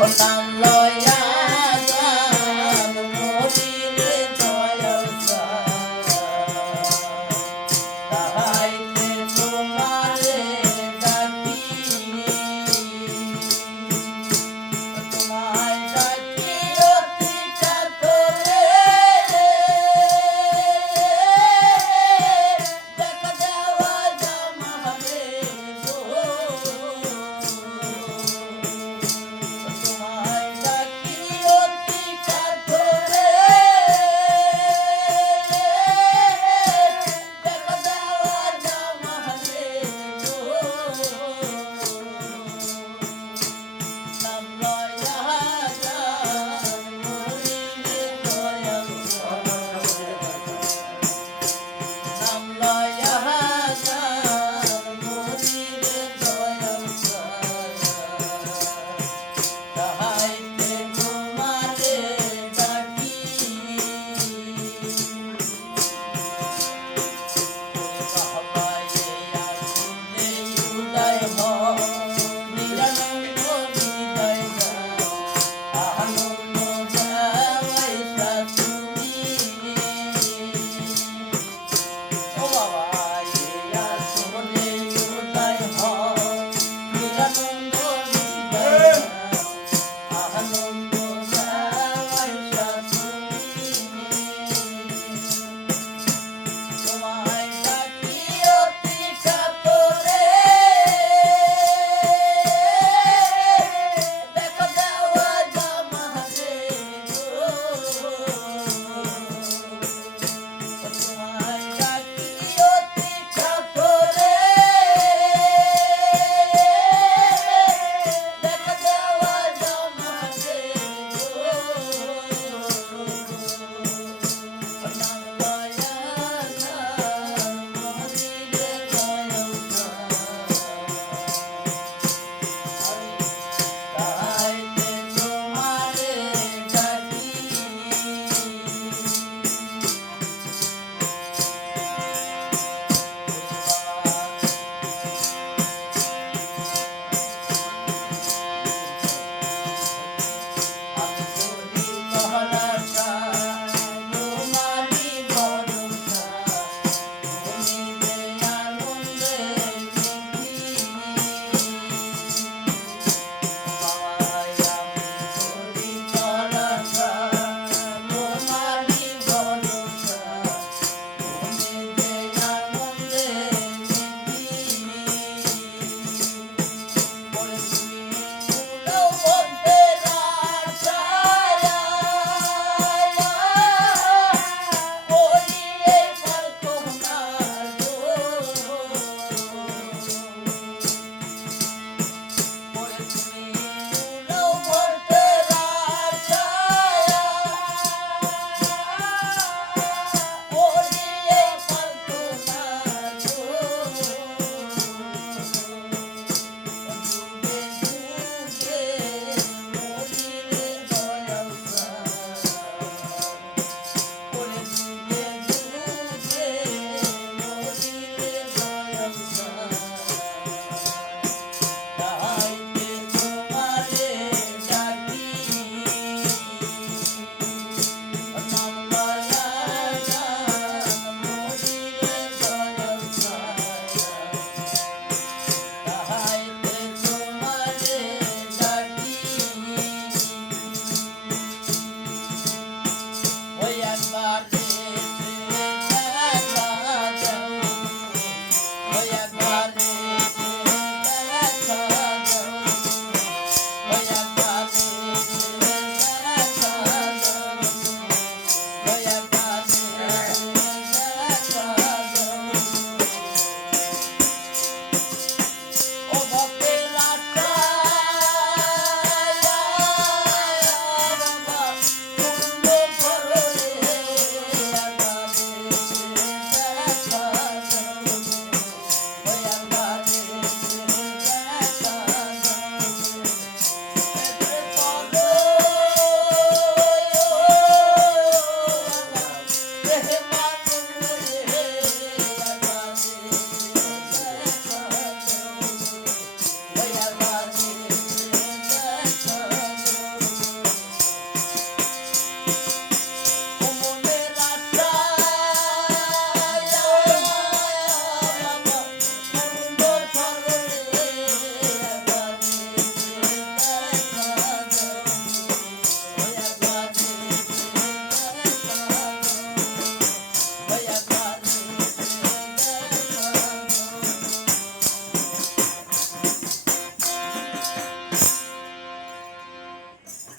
ও নাম লয়